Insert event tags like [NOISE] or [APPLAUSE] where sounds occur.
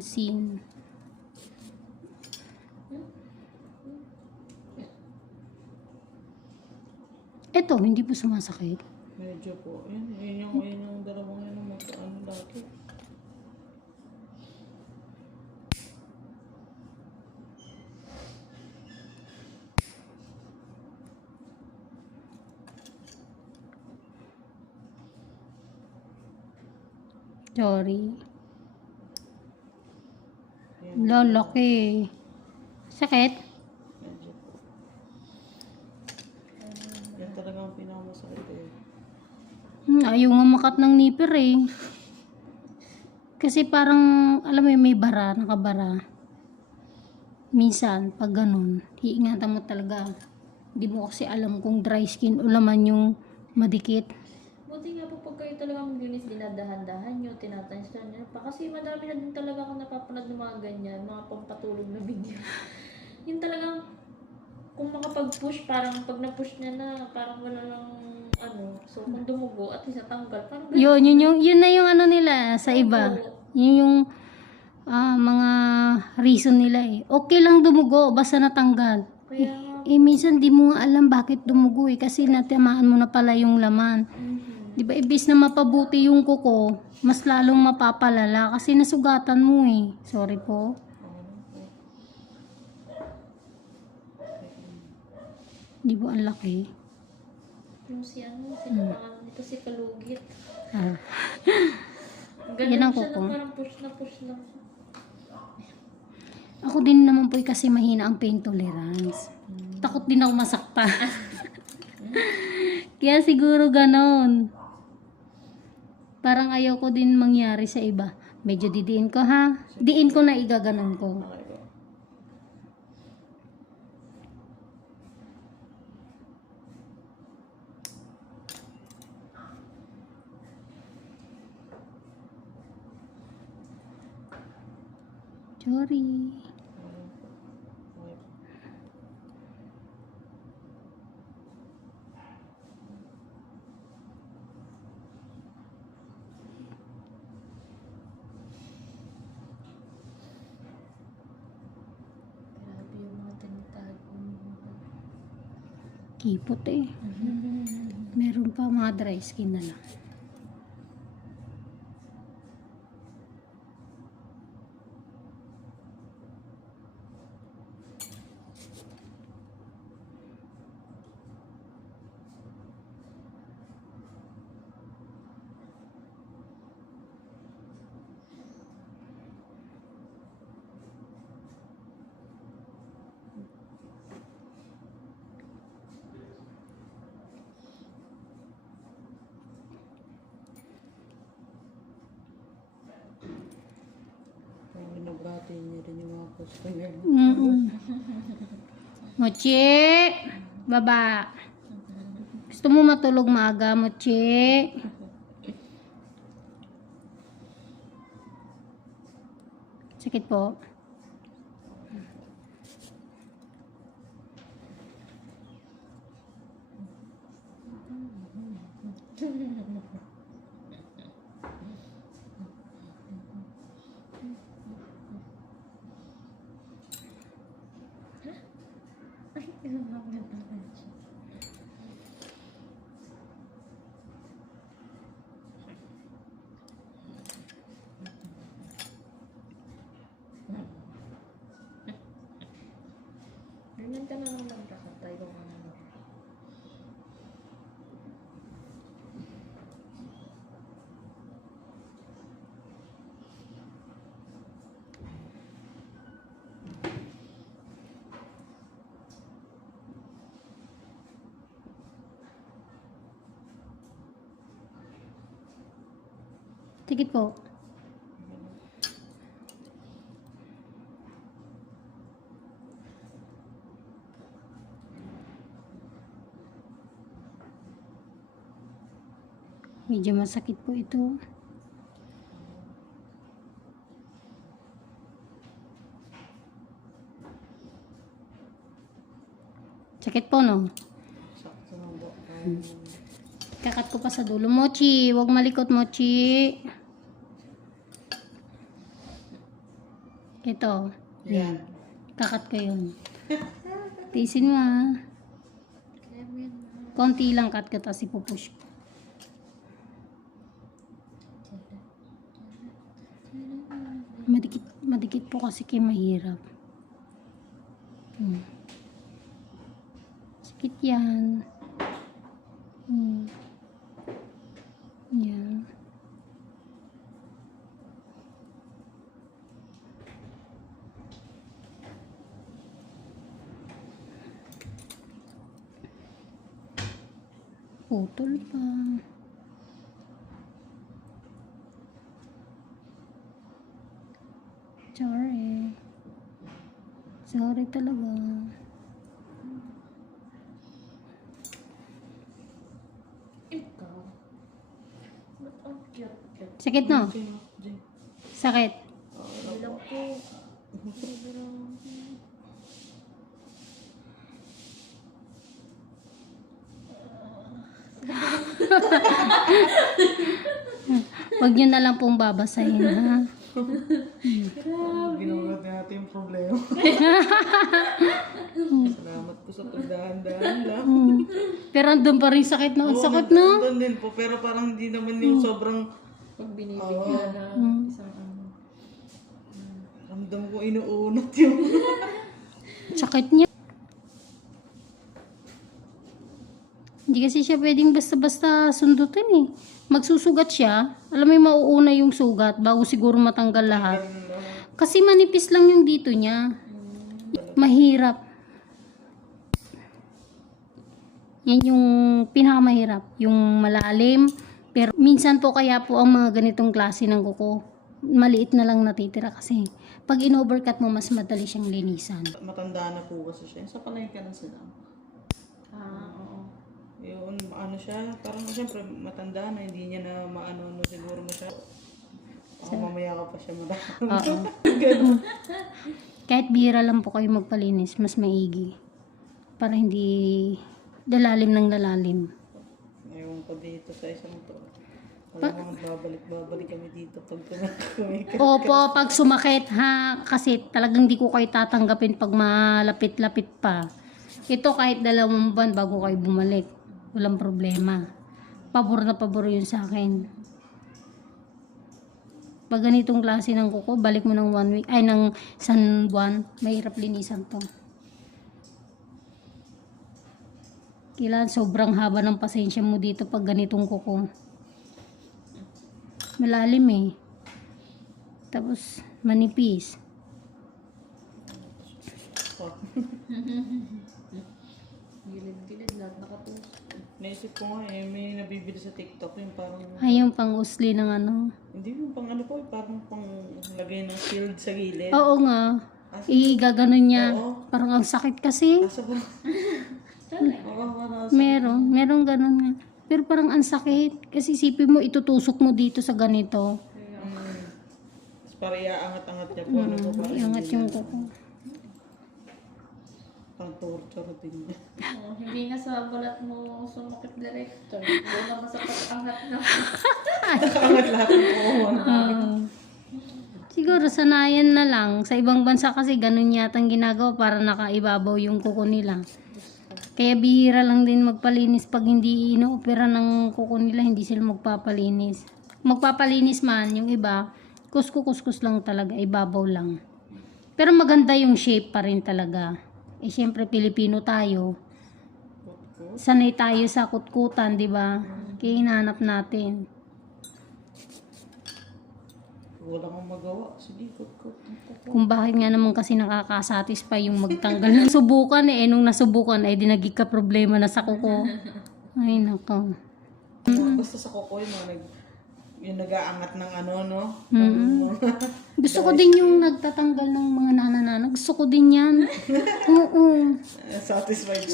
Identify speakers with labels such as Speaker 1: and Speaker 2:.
Speaker 1: Pansin. Ito, hindi po sumasakit.
Speaker 2: Medyo po. Yan, yun yung, yun yung dalawang yan ang magkaano dati.
Speaker 1: Sorry. Lalaki. Sakit?
Speaker 2: medyo po. Yan talaga ang pinakamasakit eh.
Speaker 1: Hmm, ayaw nga makat ng nipper eh. Kasi parang, alam mo yun, may bara, nakabara. Minsan, pag ganun, iingatan mo talaga. Hindi mo kasi alam kung dry skin o laman yung madikit.
Speaker 3: Buti nga po pag kayo talagang maglinis, dinadahan-dahan nyo, tinatansyan nyo pa. Kasi madami na din talaga akong napapanood ng mga ganyan, mga pampatulog na video. [LAUGHS] Yun talagang, kung makapag-push, parang pag na-push niya na, parang wala lang, ano, so kung dumugo, at least natanggal, parang
Speaker 1: Yun, yun, yung, yun na yung ano nila sa iba. Yun yung ah, mga reason nila eh. Okay lang dumugo, basta natanggal.
Speaker 3: Kaya nga,
Speaker 1: Eh, minsan di mo nga alam bakit dumugo eh. Kasi natamaan mo na pala yung laman.
Speaker 3: mhm.
Speaker 1: Di ba, ibis na mapabuti yung kuko, mas lalong mapapalala kasi nasugatan mo eh. Sorry po. Di ba ang laki?
Speaker 3: yung si ano, sino pangalan nito, si Kalugit.
Speaker 1: Ah.
Speaker 3: Ganun
Speaker 1: Yan ang
Speaker 3: siya na
Speaker 1: kuko.
Speaker 3: parang push na push na.
Speaker 1: Ako din naman po eh, kasi mahina ang pain tolerance. Takot din ako masakta. [LAUGHS] Kaya siguro ganon. Parang ayaw ko din mangyari sa iba. Medyo didiin ko ha. Diin ko na igaganon ko.
Speaker 2: Okay.
Speaker 1: Sorry.
Speaker 2: Okay.
Speaker 3: Grabe yung mga tinatago mo.
Speaker 1: Kipot eh. Meron pa mga dry skin na lang.
Speaker 2: Parang binabati niya customer.
Speaker 1: Mm-mm. Mochi! Baba! Gusto mo matulog maaga, Mochi? Sakit po.
Speaker 3: Ganyan ka na lang lang kakatay ko ka na.
Speaker 1: Sakit po. Medyo masakit po ito. Sakit po, no? Kakat ko pa sa dulo. Mochi, wag malikot, Mochi. Ito.
Speaker 2: Yan.
Speaker 1: Kakat ko yun. [LAUGHS] Tiisin mo ah.
Speaker 3: Kaya mo yan.
Speaker 1: Konti lang cut ko tapos ipupush ko. Madikit, madikit po kasi kay mahirap. Hmm. Sakit yan. Hmm. Yan. Putol pa. Sorry. Sorry talaga.
Speaker 3: Ikaw. Ba't ang cute-cute?
Speaker 1: Sakit no? Sakit.
Speaker 3: Bilang po.
Speaker 1: Huwag nyo na lang pong babasahin ha.
Speaker 2: Ginulat natin yung problema. Salamat po sa pagdahan-dahan lang.
Speaker 1: Hmm. Pero andun pa rin sakit no? Ang sakit no?
Speaker 2: Doon din po, pero parang hindi naman yung sobrang
Speaker 3: Pag binibigyan na
Speaker 1: Hmm.
Speaker 3: isang ano.
Speaker 2: ramdam ko inuunat yung...
Speaker 1: Sakit niya. Hindi kasi siya pwedeng basta-basta sundutin eh. Magsusugat siya. Alam mo yung mauuna yung sugat bago siguro matanggal lahat. Kasi manipis lang yung dito niya. Mahirap. Yan yung pinakamahirap. Yung malalim. Pero minsan po kaya po ang mga ganitong klase ng kuko. Maliit na lang natitira kasi. Pag in-overcut mo, mas madali siyang linisan.
Speaker 2: Matanda na po kasi siya. Sa palengke na sila.
Speaker 3: Ah.
Speaker 2: Yun, ano siya, parang siyempre matanda na, hindi niya na maano no, siguro mo siya. Baka mamaya ka pa siya madami.
Speaker 1: Oo. [LAUGHS]
Speaker 2: Ganun.
Speaker 1: Kahit bihira lang po kayo magpalinis, mas maigi. Para hindi dalalim ng dalalim.
Speaker 2: Ngayon ko dito sa isang to. Alam mo, babalik-babalik kami dito pag kami [LAUGHS]
Speaker 1: Opo, pag sumakit ha, kasi talagang di ko kayo tatanggapin pag malapit-lapit pa. Ito kahit dalawang buwan bago kayo bumalik. Walang problema. Pabor na pabor yun sa akin. Pag ganitong klase ng kuko, balik mo ng one week, ay ng isang buwan, mahirap linisan to. Kailangan sobrang haba ng pasensya mo dito pag ganitong kuko. Malalim eh. Tapos manipis. [LAUGHS]
Speaker 2: Naisip ko nga eh, may nabibili sa TikTok yung parang,
Speaker 1: Ay, yung pang usli ng ano.
Speaker 2: hindi yung pang ano po, parang pang lagay ng shield sa gilid.
Speaker 1: Oo nga.
Speaker 2: Asa-
Speaker 1: Igaganon niya.
Speaker 2: Oo.
Speaker 1: Parang ang sakit kasi.
Speaker 2: Asa [LAUGHS]
Speaker 1: Meron. Meron ganun nga. Pero parang ang sakit. Kasi isipin mo, itutusok mo dito sa ganito.
Speaker 2: Mm. Tapos para iaangat-angat niya po. ano po,
Speaker 1: Mm,
Speaker 2: parang
Speaker 1: iangat yung kuko.
Speaker 2: Pang torture din niya.
Speaker 3: Oh, hindi nga sa balat mo sumakit director. Doon naman sa pag-angat na.
Speaker 2: Angat lahat ng kuko.
Speaker 1: Ah. siguro sanayan na lang. Sa ibang bansa kasi ganun yata ang ginagawa para nakaibabaw yung kuko nila. Kaya bihira lang din magpalinis pag hindi inoopera ng kuko nila, hindi sila magpapalinis. Magpapalinis man, yung iba, kuskus-kuskus lang talaga, ibabaw lang. Pero maganda yung shape pa rin talaga. Eh syempre Pilipino tayo. Sanay tayo sa kutkutan, di ba? Kaya hinahanap natin.
Speaker 2: Wala kang magawa. Sige, kot-kot.
Speaker 1: Kung bakit nga naman kasi nakakasatisfy yung magtanggal ng subukan eh. eh nung nasubukan ay dinagig ka problema na sa kuko. Ay nako.
Speaker 2: Basta sa kuko yung mga nag yung nag-aangat ng ano, no?
Speaker 1: Mm. [LAUGHS] Gusto ko din yung nagtatanggal ng mga nananana. Gusto ko din yan. [LAUGHS] Oo.
Speaker 2: Satisfied